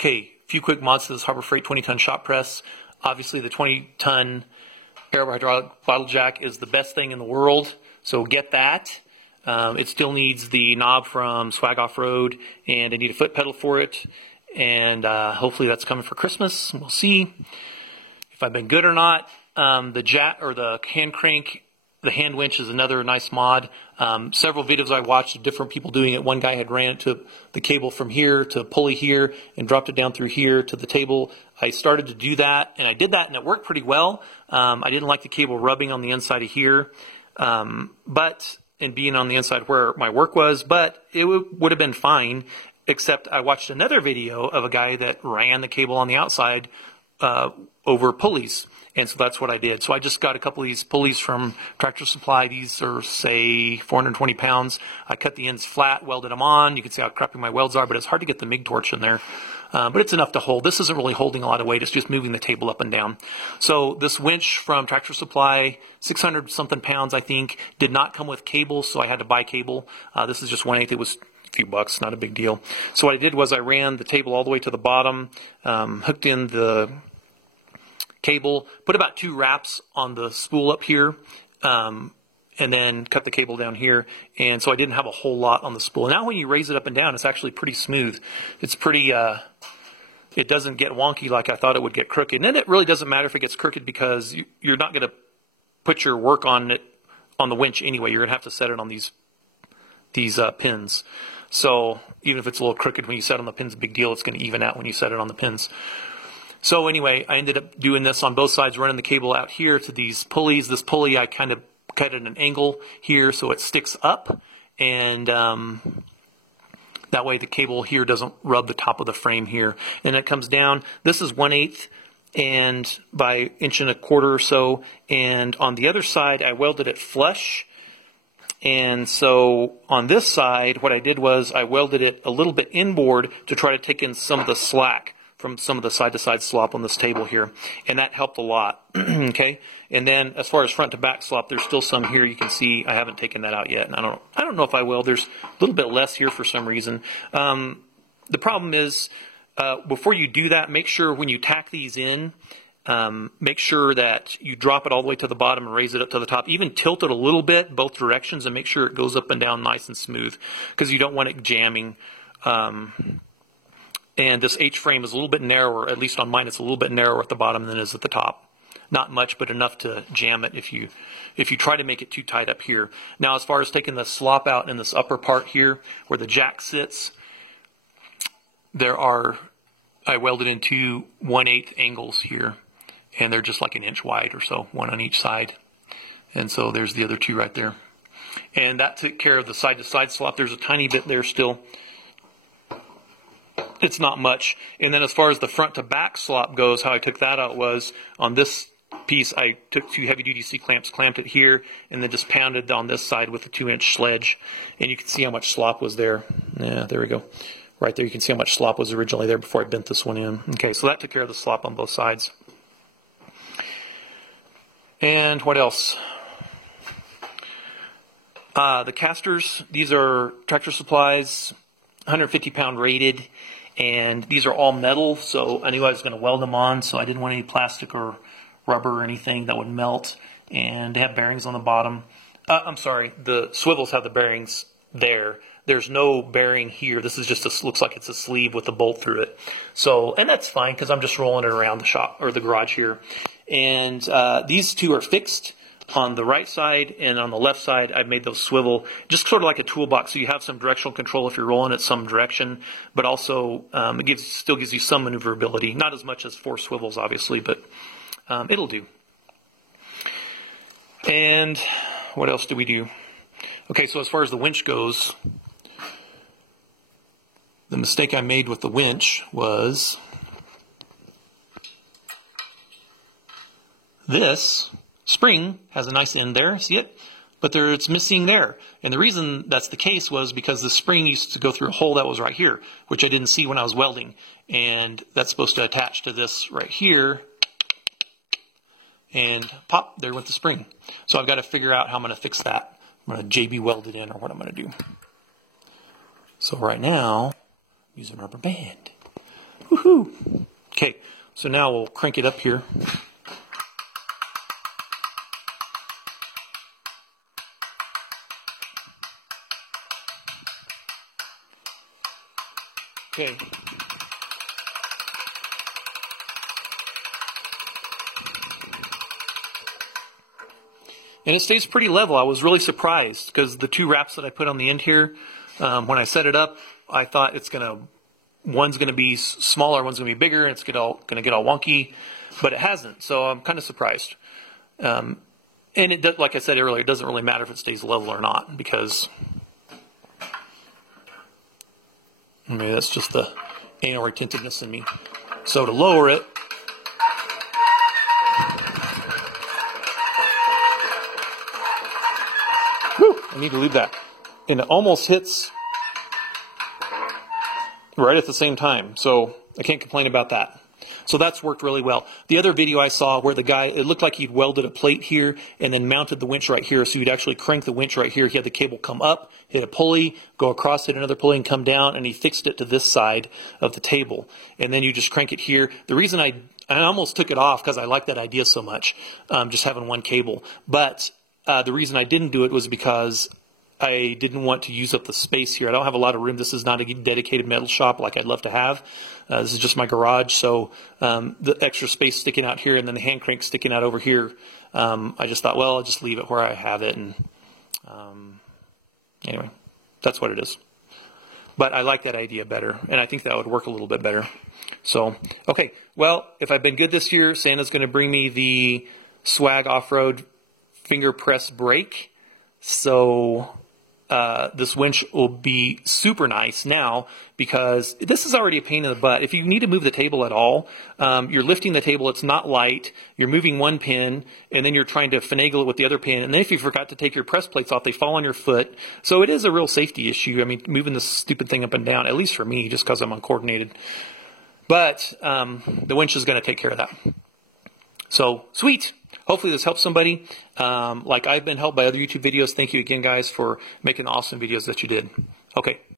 Okay, a few quick mods to this Harbor Freight 20-ton shop press. Obviously, the 20-ton airborne hydraulic bottle jack is the best thing in the world, so get that. It still needs the knob from Swag Off-Road, and I need a foot pedal for it, and hopefully that's coming for Christmas. We'll see if I've been good or not. The jack or the hand crank, the hand winch is another nice mod. Several videos I watched of different people doing it. One guy had ran it to the cable from here to pulley here and dropped it down through here to the table. I started to do that, and I did that, and it worked pretty well. I didn't like the cable rubbing on the inside of here, and being on the inside where my work was, but it would have been fine, except I watched another video of a guy that ran the cable on the outside over pulleys. And so that's what I did. So I just got a couple of these pulleys from Tractor Supply. These are, say, 420 pounds. I cut the ends flat, welded them on. You can see how crappy my welds are, but it's hard to get the MIG torch in there. But it's enough to hold. This isn't really holding a lot of weight. It's just moving the table up and down. So this winch from Tractor Supply, 600-something pounds, I think, did not come with cable, so I had to buy cable. This is just 1/8. It was a few bucks, not a big deal. So what I did was I ran the table all the way to the bottom, hooked in the cable, put about 2 wraps on the spool up here, and then cut the cable down here. And so I didn't have a whole lot on the spool. Now when you raise it up and down, it's actually pretty smooth. It's pretty, it doesn't get wonky like I thought it would get crooked. And then it really doesn't matter if it gets crooked because you're not going to put your work on it on the winch anyway. You're going to have to set it on these pins. So even if it's a little crooked when you set on the pins, big deal, it's going to even out when you set it on the pins. So anyway, I ended up doing this on both sides, running the cable out here to these pulleys. This pulley I kind of cut at an angle here so it sticks up, and that way the cable here doesn't rub the top of the frame here. And it comes down. This is 1/8 and by 1.25 inches or so, and on the other side I welded it flush. And so on this side, what I did was I welded it a little bit inboard to try to take in some of the slack from some of the side-to-side slop on this table here, and that helped a lot. Okay, and then as far as front to back slop, there's still some here. You can see I haven't taken that out yet, and I don't know if I will. There's a little bit less here for some reason. The problem is before you do that, make sure when you tack these in, make sure that you drop it all the way to the bottom and raise it up to the top. Even tilt it a little bit both directions and make sure it goes up and down nice and smooth, because you don't want it jamming. And this H-frame is a little bit narrower, at least on mine it's a little bit narrower at the bottom than it is at the top. Not much, but enough to jam it if you try to make it too tight up here. Now as far as taking the slop out in this upper part here where the jack sits, I welded in 2 1/8 angles here, and they're just like 1 inch wide or so, 1 on each side. And so there's the other 2 right there. And that took care of the side-to-side slop. There's a tiny bit there still. It's not much. And then as far as the front to back slop goes, how I took that out was on this piece I took 2 heavy-duty C-clamps, clamped it here, and then just pounded on this side with a 2-inch sledge. And you can see how much slop was there. Yeah, there we go. Right there you can see how much slop was originally there before I bent this one in. Okay, so that took care of the slop on both sides. And what else? The casters, these are Tractor Supply's 150-pound rated. And these are all metal, so I knew I was going to weld them on, so I didn't want any plastic or rubber or anything that would melt. And they have bearings on the bottom. I'm sorry, the swivels have the bearings there. There's no bearing here. This is just looks like it's a sleeve with a bolt through it. So, and that's fine because I'm just rolling it around the shop or the garage here. And these 2 are fixed. On the right side and on the left side, I've made those swivel just sort of like a toolbox, so you have some directional control if you're rolling it some direction, but also it still gives you some maneuverability. Not as much as 4 swivels, obviously, but it'll do. And what else do we do? Okay, so as far as the winch goes, the mistake I made with the winch was this spring has a nice end there, see it? But it's missing there. And the reason that's the case was because the spring used to go through a hole that was right here, which I didn't see when I was welding. And that's supposed to attach to this right here. And pop, there went the spring. So I've got to figure out how I'm going to fix that. I'm going to JB weld it in or what I'm going to do. So right now, I'm using rubber band. Woohoo! Okay, so now we'll crank it up here. Okay. And it stays pretty level. I was really surprised because the two wraps that I put on the end here, when I set it up, I thought one's going to be smaller, one's going to be bigger, and it's going to get all wonky, but it hasn't. So I'm kind of surprised. And it does, like I said earlier, it doesn't really matter if it stays level or not, because maybe that's just the anal retentiveness in me. So to lower it, I need to leave that. And it almost hits right at the same time. So I can't complain about that. So that's worked really well. The other video I saw where the guy, it looked like he'd welded a plate here and then mounted the winch right here. So you'd actually crank the winch right here. He had the cable come up, hit a pulley, go across, hit another pulley and come down, and he fixed it to this side of the table. And then you just crank it here. The reason I almost took it off because I like that idea so much, just having one cable. But the reason I didn't do it was because I didn't want to use up the space here. I don't have a lot of room. This is not a dedicated metal shop like I'd love to have. This is just my garage, so the extra space sticking out here and then the hand crank sticking out over here, I just thought, well, I'll just leave it where I have it. And anyway, that's what it is. But I like that idea better, and I think that would work a little bit better. So, okay, well, if I've been good this year, Santa's going to bring me the Swag Off-Road finger press brake. So this winch will be super nice now because this is already a pain in the butt. If you need to move the table at all, you're lifting the table, it's not light, you're moving one pin, and then you're trying to finagle it with the other pin, and then if you forgot to take your press plates off, they fall on your foot. So it is a real safety issue. I mean, moving this stupid thing up and down, at least for me, just because I'm uncoordinated. But the winch is going to take care of that. So, sweet! Hopefully this helps somebody. Like I've been helped by other YouTube videos. Thank you again, guys, for making the awesome videos that you did. Okay.